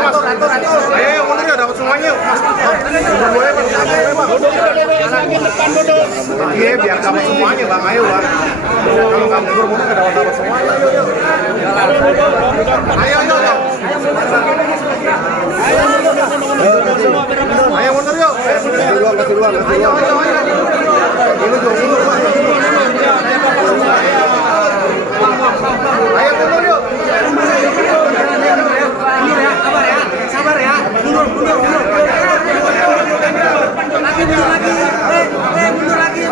Ayo mundur ya, dapat semuanya. Iya, biar dapat semuanya bang. Ayo bang. Kalau nggak mundur nggak dapat semuanya. Ayo. Ayo mundur yuk. Kasih ruang. Ayo. Ini mundur bang. Ayo mundur yuk. Sabar ya. Mundur. Mundur. Ayo mundur lagi.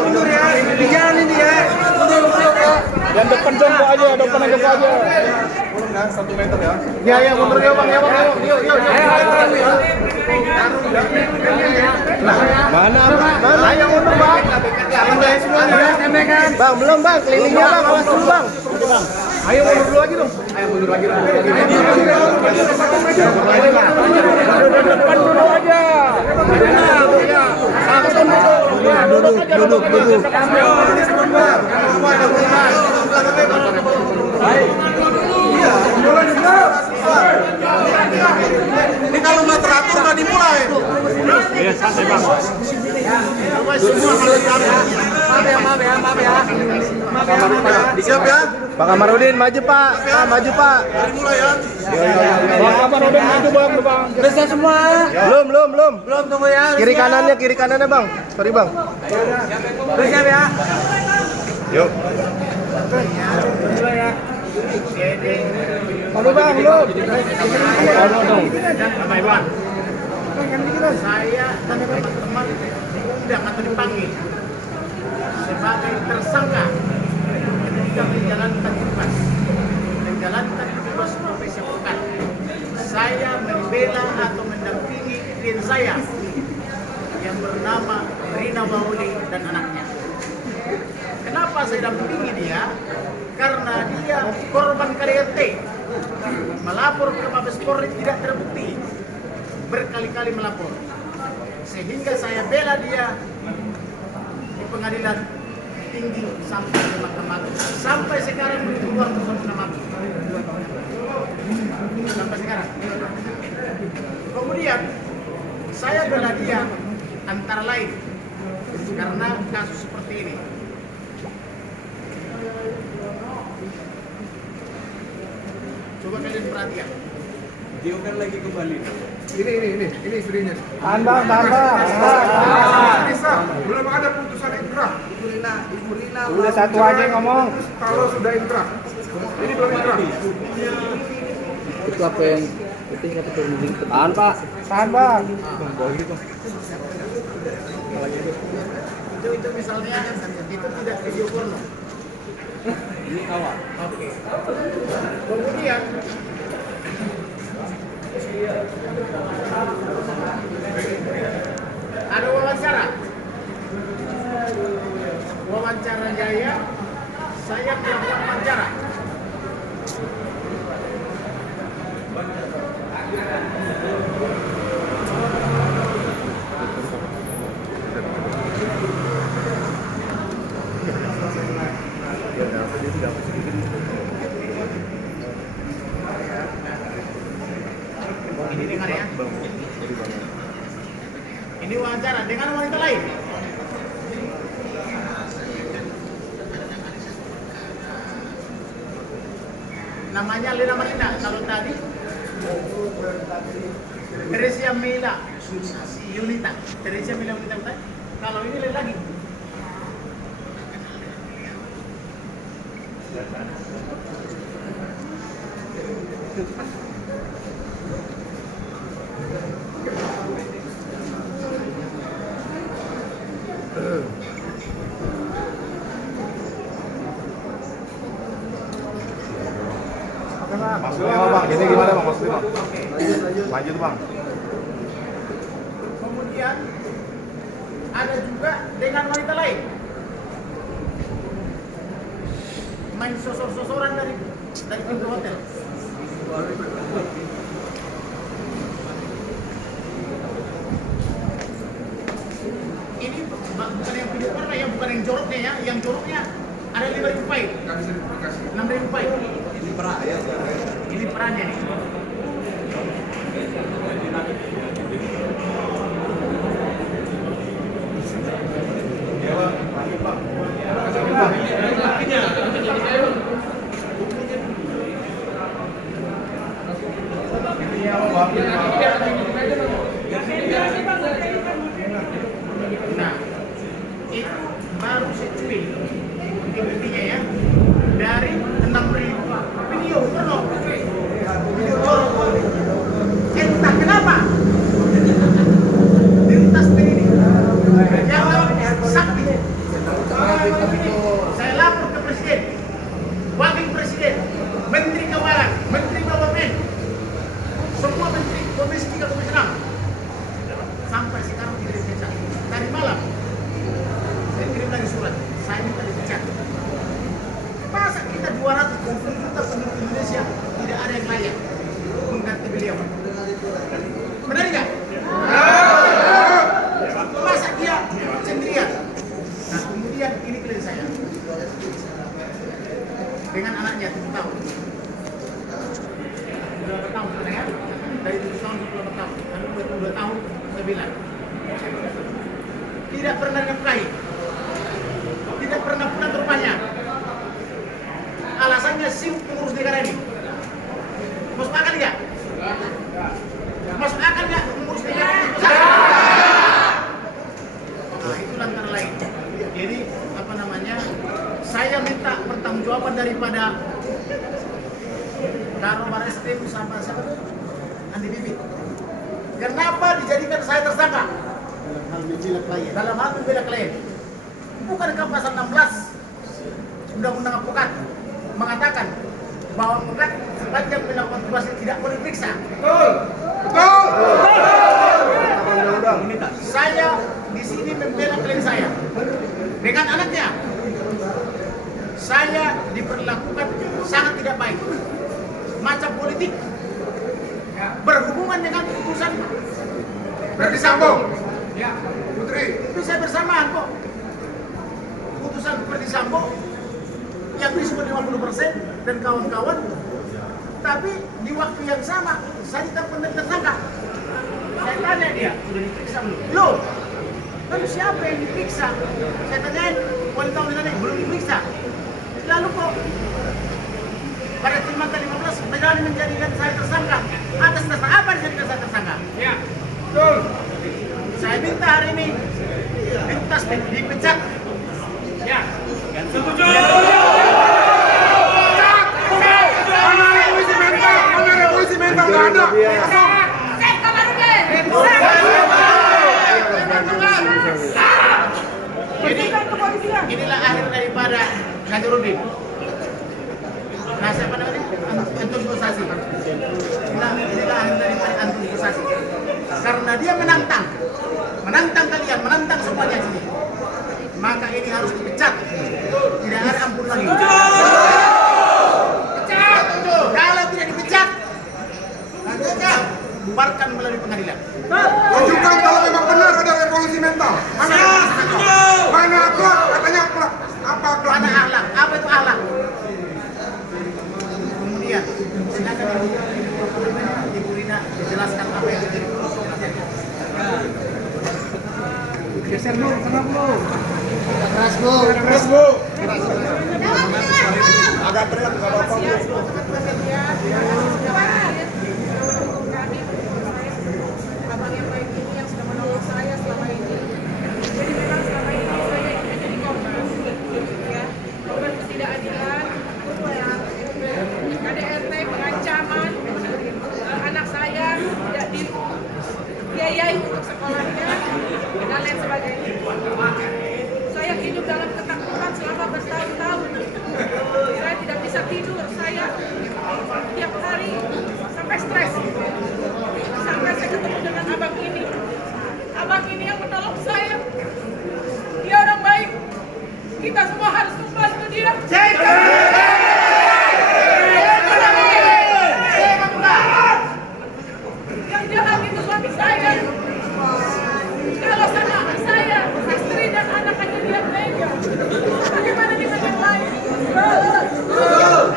Mundur ya. Di jalan ini ya. Mundur ya. Yang depan jongkok aja. 1 meter ya. Ya mundur ya bang. Yuk. Mana? Ayo mundur bang. Bang, belum bang. Kelilingnya bang. Awas dulu bang. Ayo mundur dulu lagi dong. Depan dulu aja. Duduk. Ini kalau nggak teratur nggak dimulai. Iya, santai bang. Maaf ya. Siap ya. Pak Kamarudin maju pak. Maju pak. Dimulai ya. Pak Kamarudin maju bang. Udah siap semua. Belum. Belum tunggu ya. Kiri kanannya bang. Sorry bang. Udah siap ya. Yuk. Halo bang, belum. Saya dan teman-teman diundang atau dipanggil sebagai tersangka ketika menjalankan tugas profesi advokat. Saya membela atau mendampingi klien saya yang bernama Rina Mauli dan anaknya. Kenapa saya dampingi dia? Karena dia korban KDRT, melapor ke Mabes Polri tidak terbukti, berkali-kali melapor, sehingga saya bela dia di pengadilan tinggi sampai ke Mahkamah Agung. Sampai sekarang belum keluar keputusan Mahkamah sampai sekarang. Kemudian saya bela dia antara lain karena kasus seperti ini. Coba kalian perhatikan. Dia kan lagi kembali. Ini istrinya. Tahan bang. Belum ada putusan inkrah. Ibu Rina. Udah satu aja ngomong. Kalau sudah inkrah. Ini belum inkrah. Itu apa yang penting apa tuh? Tahan pak. Tahan bang. Itu misalnya itu tidak video porno. Ini awal. Oke. Kemudian ada wawancara Jaya. Saya melakukan wawancara. Ini dengar ya. Ini wawancara dengan wanita lain. Namanya Lina Marina. Kalau tadi Teresia Mila Yulita. Bukan? Kalau ini lain lagi. Maksudnya apa bang? Ini gimana bang maksudnya bang? Lanjut bang. Kemudian ada juga dengan wanita lain. Main sosor-sosoran dari pintu hotel. Ini bukan yang video warna ya, bukan yang joroknya ya. Yang joroknya ada 5.000 file. 6.000 file. Ini perannya nih. Nah, itu baru secuil intinya ya, dari 6.000 video porno, video porno. Entah kenapa lintas ini jawab sakti. Saya lapor ke presiden, wakil presiden, menteri keuangan, menteri BUMN, semua menteri, komisi 3, komisi 6. Sampai sekarang tidak dipecat. Tadi malam saya kirim lagi surat, saya minta dipecat. Masa kita 220 juta penduduk Indonesia tidak ada yang layak mengganti beliau? Benar nggak? Masa dia sendirian? Nah kemudian ini klien saya dengan anaknya 7 tahun. Berapa tahun ya? Dari 7 tahun ke 28 tahun. Lalu 22 tahun 9. Tidak pernah nafkahi, tidak pernah pulang ke rumahnya. Alasannya sibuk mengurus negara ini. Masuk akal nggak? Masuk akal nggak mengurus negara ini? Nah itu antara lain. Jadi apa namanya? Saya minta pertanggungjawaban daripada Karo Bareskrim sama siapa? Andi Bibit. Kenapa dijadikan saya tersangka? Dalam hal membela klien. Bukankah pasal 16 Undang-Undang Advokat mengatakan bahwa advokat sepanjang melakukan tugasnya tidak boleh diperiksa? Betul. Saya di sini membela klien saya dengan anaknya. Saya diperlakukan sangat tidak baik, macam politik, berhubungan dengan putusan Verdi Sambo. Ya, Putri. Itu saya bersamaan kok. Putusan Verdi Sambo yang disebut 50% dan kawan-kawan. Tapi di waktu yang sama saya ditetapkan tersangka. Saya tanya dia, sudah diperiksa belum? Belum. Lalu siapa yang diperiksa? Saya tanyain, wanita wanita belum diperiksa. Lalu kok pada Kalimantan 15 berani menjadikan saya tersangka? Atas dasar apa dijadikan saya tersangka? Ya, betul. Saya minta hari ini lintas dipecat. Ya, setuju. Mana revolusi mental nggak ada. Jadi inilah akhir daripada Nazarudin. Nah, siapa namanya? Anton Gosasi. Inilah akhir daripada Anton Gosasi. Karena dia menantang kalian, menantang semuanya sini. Maka ini harus dipecat. Tidak ada ampun lagi. Pecat. Kalau tidak dipecat, bubarkan melalui pengadilan. Tunjukkan kalau memang benar ada revolusi mental. Mana akhlak? Katanya akhlak. Apa akhlak? Mana akhlak? Apa itu akhlak? Kemudian silakan Ibu Rina dijelaskan apa yang terjadi. Geser Bu, tengah Bu. Keras bu. Agak berat nggak apa-apa bu. Abang yang baik ini yang sudah menolong saya selama ini. Jadi memang selama ini saya ingin menjadi korban, ya, korban ketidakadilan, KDRT pengancaman, anak saya tidak dibiayai untuk sekolahnya dan lain sebagainya. Saya hidup dalam ketakutan selama bertahun-tahun. Saya tidak bisa tidur, saya tiap hari sampai stres. Sampai saya ketemu dengan abang ini. Abang ini yang menolong saya. Dia orang baik. Kita semua harus membantu dia. Yang jahat itu suami saya. Kalau sama saya, istri dan anak hanya dia tega. Bagaimana dengan yang lain?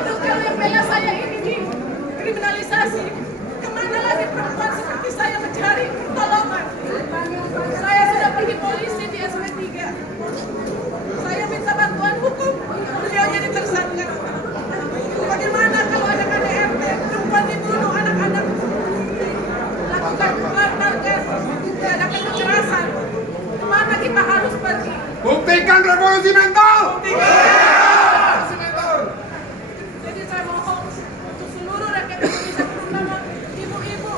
Itu kalau yang bela saya revolusi mental. Jadi saya mohon untuk seluruh rakyat Indonesia, terutama ibu-ibu,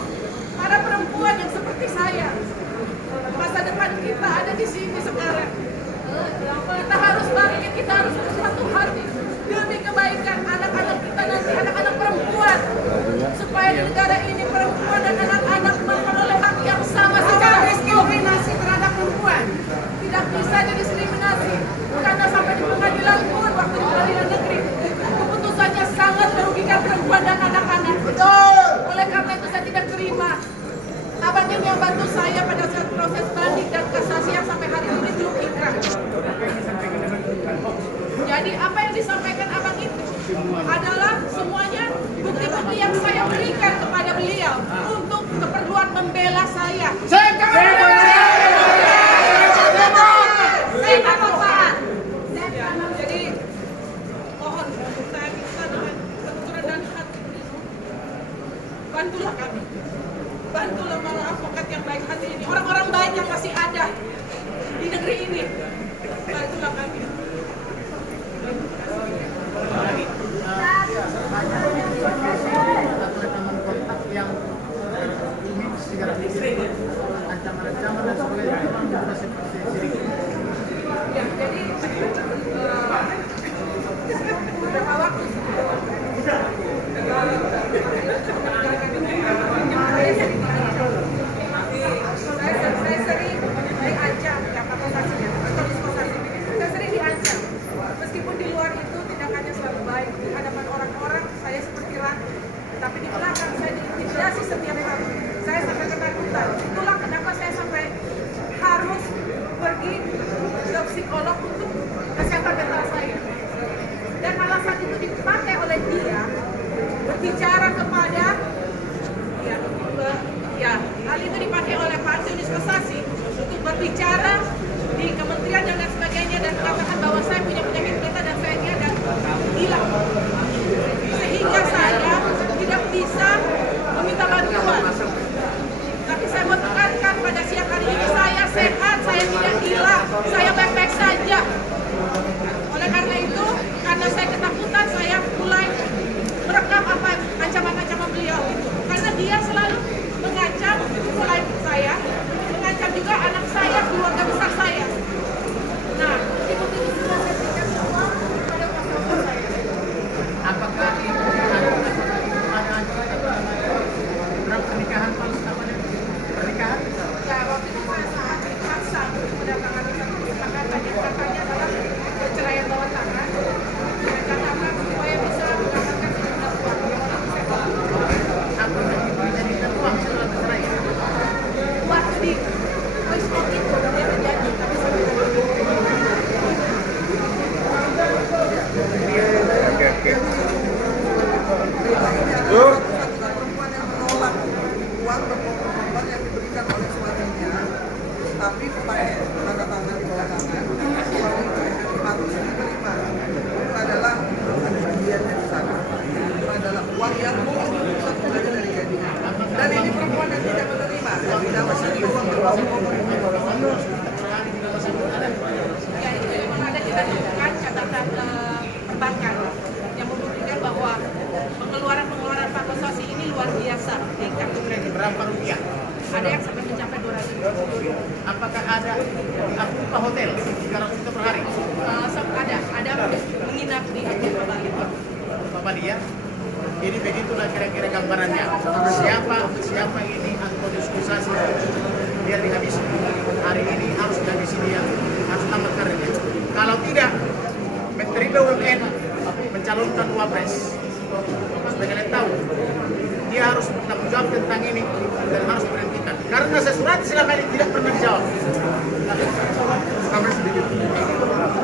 para perempuan yang seperti saya. Masa depan kita ada di sini sekarang. Kita harus bangkit, kita harus bersatu hati demi kebaikan anak-anak kita nanti, anak-anak perempuan, supaya di negara ini perempuan dan anak-anak memperoleh hak yang sama secara diskriminasi terhadap perempuan. Tidak bisa didiskriminasi karena sampai di pengadilan pun waktu di pengadilan negeri keputusannya sangat merugikan perempuan dan anak-anak. Oleh karena itu saya tidak terima. Abang ini yang bantu saya pada saat proses banding dan kasasi yang sampai hari ini belum inkrah. Jadi apa yang disampaikan abang itu adalah semuanya bukti-bukti yang saya berikan kepada beliau untuk keperluan membela saya. Saya jadi mohon saya minta dengan keturunan dan hati, bantulah kami. Bantulah para advokat yang baik hati ini, orang-orang baik yang masih ada di negeri ini. Bantulah kami. Rekaman kontak yang terhubung secara listrik, ancaman-ancaman dan sebagainya memang masih sedikit. Ya, jadi beberapa waktu saya sering diancam, saya sering diancam. Meskipun di luar itu tindakannya selalu baik di hadapan orang-orang, saya seperti ratu. Tapi di belakang saya diintimidasi setiap hari. Saya sampai ketakutan. Itulah kenapa saya sampai harus pergi ke psikolog untuk kesehatan mental saya. Dan alasan itu dipakai oleh dia berbicara kepada hal itu dipakai oleh Partai Dispensasi untuk berbicara di kementerian dan lain sebagainya dan mengatakan bahwa saya punya penyakit beta dan saya ini ada hilang. Sehingga saya tidak bisa meminta bantuan. Tapi saya mau tekankan pada siang hari ini saya sehat, saya tidak hilang, saya baik-baik saja. Oleh karena itu, karena saya ketakutan, saya mulai merekam apa ancaman-ancaman beliau itu. Karena dia selalu mengancam selain saya, mengancam juga anak saya, keluarga besar saya. Nah, itu sudah saya berikan semua kepada pasangan saya. Apakah itu ada pernikahan pernikahan? Ya, waktu itu saya sangat dipaksa untuk mendatangkan satu kesepakatan yang katanya adalah perceraian bawah tangan. Dengan catatan supaya bisa mendapatkan sejumlah uang. Apakah itu dijadikan uang setelah bercerai? Waktu di Facebook itu dia menjadi, tapi sampai perempuan yang menolak uang perempuan yang diberikan oleh suaminya, tapi pakai tanda tangan di bawah tangan, suami harus diterima. Itu adalah ada bagiannya di sana. Itu adalah uang yang bisa kembali dari gajinya. Dan ini perempuan yang tidak menerima, yang tidak menerima uang ya itu memang ada kita temukan catatan perbankan yang membuktikan bahwa pengeluaran Pak Koswasi ini luar biasa di kartu kredit. Berapa rupiah? Ada yang sampai mencapai 200.000. Apakah ada upah hotel 300 juta per hari? Ada menginap di Bali. Bapak Bali ya? Jadi begitulah kira-kira gambarannya. Siapa ini Antonius Koswasi? Biar dihabisi. Hari ini harus dihabisi dia, harus tamat karirnya. Kalau tidak, Menteri BUMN mencalonkan wapres. Supaya kalian tahu, dia harus bertanggung jawab tentang ini dan harus berhentikan. Karena sesuatu selama ini tidak pernah dijawab. Sampai sedikit.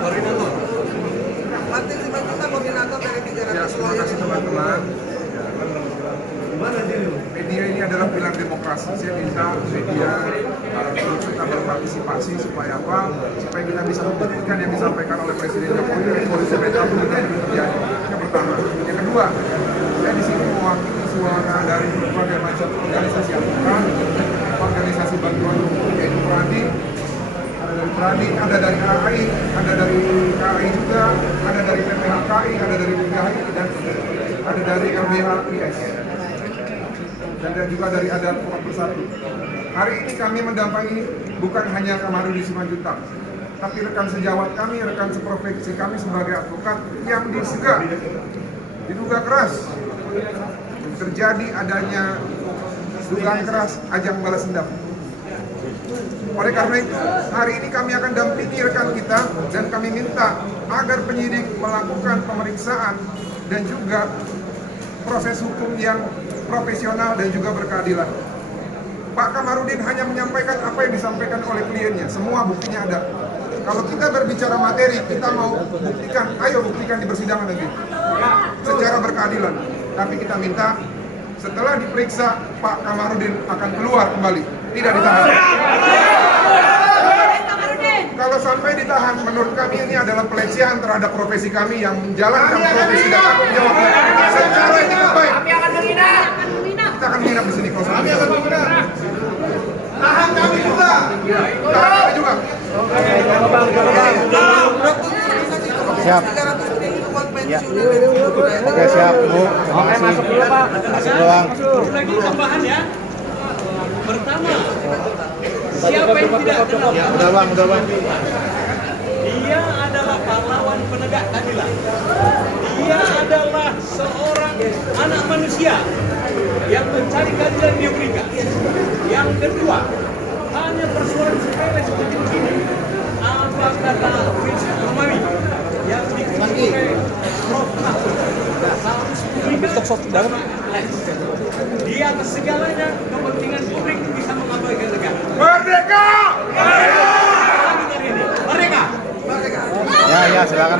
koordinator. Martin Simanjuntak koordinator dari 300 Terima kasih teman-teman. Media ini adalah pilar demokrasi. Saya minta media kita berpartisipasi supaya apa? Supaya kita bisa membuktikan yang disampaikan oleh Presiden Jokowi revolusi mental tidak terjadi. Yang pertama. Yang kedua, saya di sini mewakili suara dari berbagai macam organisasi advokat, organisasi bantuan hukum yaitu Pradi, ada dari Berani ada dari KAI, ada dari KAI juga, ada dari PPHKI, ada dari PPHI, dan ada dari LBHIS. Dan juga dari Adat Pokok Bersatu. Hari ini kami mendampingi bukan hanya Kamarudin Simanjuntak, tapi rekan sejawat kami, rekan seprofesi kami sebagai advokat yang diduga keras terjadi adanya dugaan keras ajang balas dendam. Oleh karena itu, hari ini kami akan dampingi rekan kita dan kami minta agar penyidik melakukan pemeriksaan dan juga proses hukum yang profesional dan juga berkeadilan. Pak Kamarudin hanya menyampaikan apa yang disampaikan oleh kliennya, semua buktinya ada. Kalau kita berbicara materi, kita mau buktikan, ayo buktikan di persidangan nanti secara berkeadilan. Tapi kita minta setelah diperiksa, Pak Kamarudin akan keluar kembali, tidak ditahan. Kalau sampai ditahan, menurut kami ini adalah pelecehan terhadap profesi kami yang menjalankan profesi dan tanggung jawabnya secara etika baik. Kita akan menginap di sini kalau sampai. Tahan kami juga. Tahan kami juga. Siap. Ya. Oke, siap, Bu. Oke, masuk dulu, Pak. Masuk doang. Lagi tambahan ya. Pertama, siapa yang tidak kenal? Ya, udah, Bang, udah, Bang. Dia adalah pahlawan penegak keadilan. Dia adalah seorang anak manusia yang mencari keadilan di Afrika. Yang kedua, hanya persoalan sepele seperti ini. Apa kata Prinsip Romawi yang dikutip oleh Prof. harus publik di atas segalanya kepentingan publik bisa mengabaikan negara. Merdeka! Merdeka! Ya, silakan.